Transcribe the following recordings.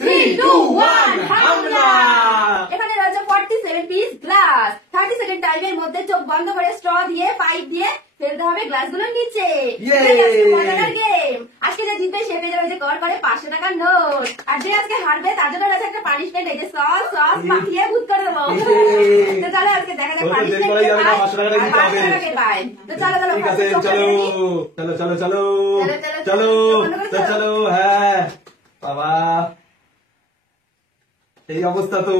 3, 2, 1, হামলা! এখানে রয়েছে 47 পিস গ্লাস। 30 সেকেন্ড টাইমের মধ্যে চোখ বন্ধ করে স্ট্র দিয়ে পাইপ দিয়ে ফেলতে হবে গ্লাসগুলোর নিচে। মজাদার গেম। আজকে যে জিতবে সে পেয়ে যাবে যে কর করে 500 টাকার নোট। আর যে আজকে হারবে তার জন্য রয়েছে একটা পানিশমেন্ট, এই যে সস মাখিয়ে ভূত করে দেবো। তো চলো আজকে দেখা যাক পানিশমেন্ট কে পায়। তো চলো চলো চলো চলো চলো চলো চলো। হ্যাঁ বাবা এই অবস্থা তো।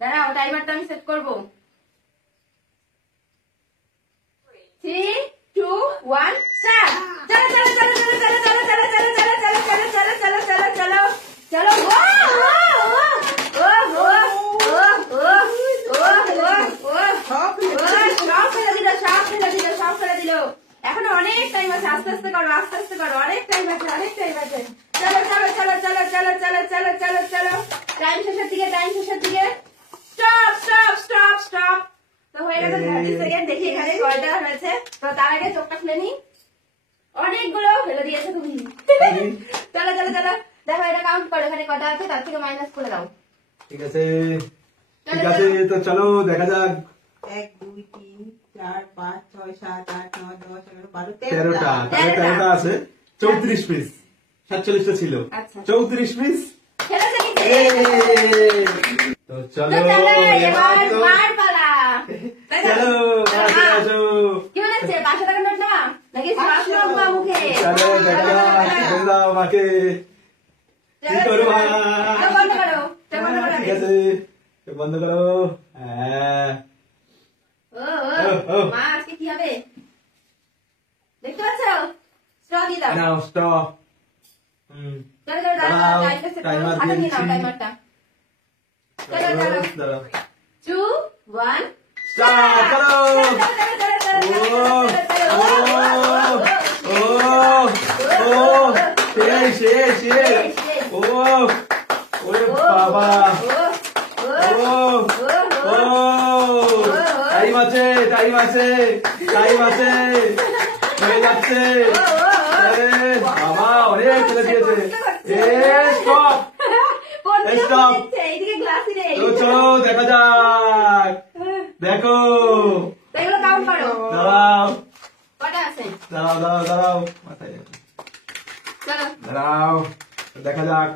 দাঁড়াও টাইমারটা আমি সেট করবো। 3, 2, 1 স্টার্ট। চলো চলো চলো চলো চলো চলো চলো চলো চলো চলো চলো চলো চলো চলো চলো সব ফেলে দিল। এখনো অনেক টাইম আছে, আস্তে আস্তে করো আস্তে আস্তে করো, অনেক টাইম আছে অনেক টাইম আছে। চলো চলো চলো চলো চলো চলো চলো চলো চলো টাইম শেষের দিকে টাইম শেষের দিকে। Stop stop stop stop. তো হয়ে গেছে 30 সেকেন্ড। দেখি এখানে কয়টা হয়েছে। তো তার আগে চোখটা খুলে নি। অনেকগুলো ফেলে দিয়েছে তুমি। চলো চলো চলো দেখো এটা কাউন্ট করো, এখানে কয়টা আছে তার থেকে মাইনাস করে দাও। ঠিক আছে ঠিক আছে তো চলো দেখা যাক। 1, 2, 3, 4, 5, 6, 7, 8, 9, 10, 11, 12, 13টা। 13টা আছে। 34 পিস। 47টা ছিল। 34 পিস। তো চলো এবার মার পালা। চলো আসো। কি বলেছে 500 টাকার নোট না নাকি শ্বাস নাও মুখে? চলো দেখা যাক দাও আমাকে। কি করবা? বন্ধ করো ঠিক আছে বন্ধ করো। হ্যাঁ মা আজকে কি হবে দেখতে পাচ্ছ? স্ট্র দিয়ে দাও। Now stop. চলো চলো টাইমার দিয়ে দিচ্ছি। টাইমারটা চলো চলো 2, 1 স্টার্ট করো। ও ওরে বাবা টাইম আছে টাইম আছে টাইম আছে হয়ে যাচ্ছে। বাবা অনেক ফেলে দিয়েছে। Stop stop. চলো দেখা যাক। দেখো দাঁড়াও দাঁড়াও দাঁড়াও দাঁড়াও মাথায় দাঁড়াও দেখা যাক।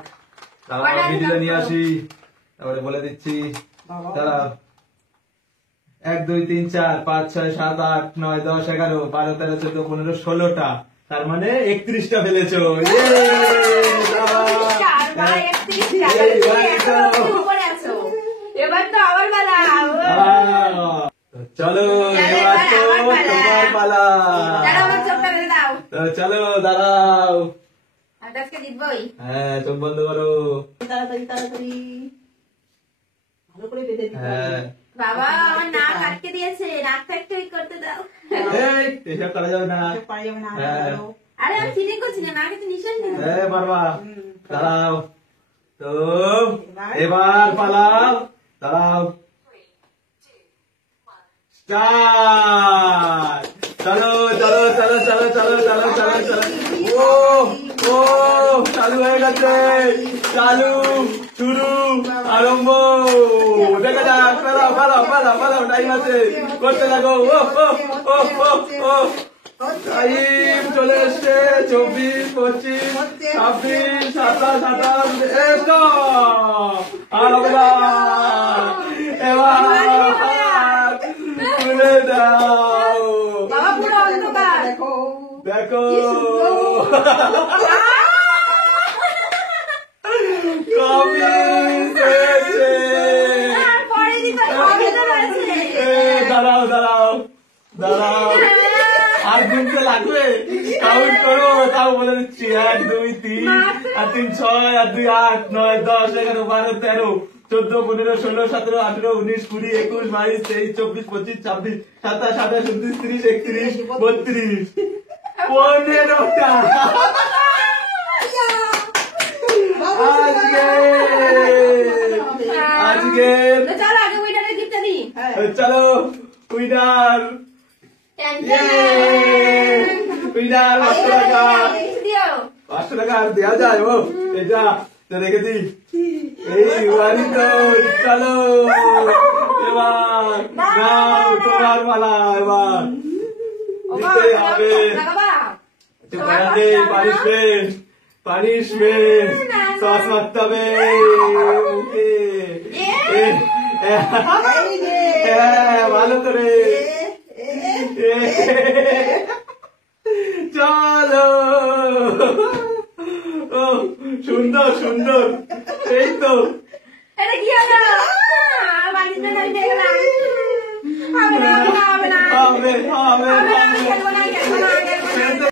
দাঁড়াও ভিডিও নিয়ে আসি তারপরে বলে দিচ্ছি। দাঁড়াও 1, 2, 3, 4, 5, 6, 7, 8, 9, 10, 11, 12, 13, 14, 15, 16টা। তার মানে 31টা ফেলেছো। এবার তো আমার পালা। চলো এবার তো তোমার পালা। চলো দাঁড়াও। আজকে জিতবই। হ্যাঁ চোখ বন্ধ করো। তাড়াতাড়ি তাড়াতাড়ি ভালো করে বেঁধে দিতে হবে। বাবা আমার নাক আটকে দিয়েছে, নাকটা একটু করতে দাও। এসব করা যাবে না। আরে আমি চিটিং করছি না, নাকে তো নিশান নেই। পারবা। দাঁড়াও তো এবার পালাও। দাঁড়াও স্টার্ট। চলো চলো চলো চলো চলো চলো চলো চলো। ও ও চালু হয়ে গেছে। চালু শুরু আরম্ভ। দেখা যাক। পালাও পালাও পালাও পালাও টাইম আছে করতে থাকো। ও ও ও ও ও টাইম চলে এসছে। 24, 25, 26, 27, 28 আর হবে না। এবার খুলে দাও। দেখো দাঁড়াও দাঁড়াও দাঁড়াও আর গুনতে লাগবে। কাউন্ট করো তাও বলে দিচ্ছি। 1, 2, 3, আর 3, 6, আর 2, 8, 9, 10, 11, 12, 13, 14, 15, 16, 17, 18, 19, 20, 21, 22, 23, 24, 25, 26, 27, 28, 29, 30, 31, 32, 15টা। আজকে চলো আগে উইনারের গিফটটা দিই। চলো উইনার উইনার 500 টাকা। 500 টাকা আর দেওয়া যায় ও এটা তো রেখে দি এই বাড়ি তো চলো এবার নাও তোমার পালা এবার দিতে হবে পানিশমেন্ট সস মারতে হবে ওকে ভালো করে চলো ও সুন্দর সুন্দর এই তো এটা কি হলো পানিশমেন্ট আমি দিয়ে গেলাম হবে না হবে হবে খেলবো না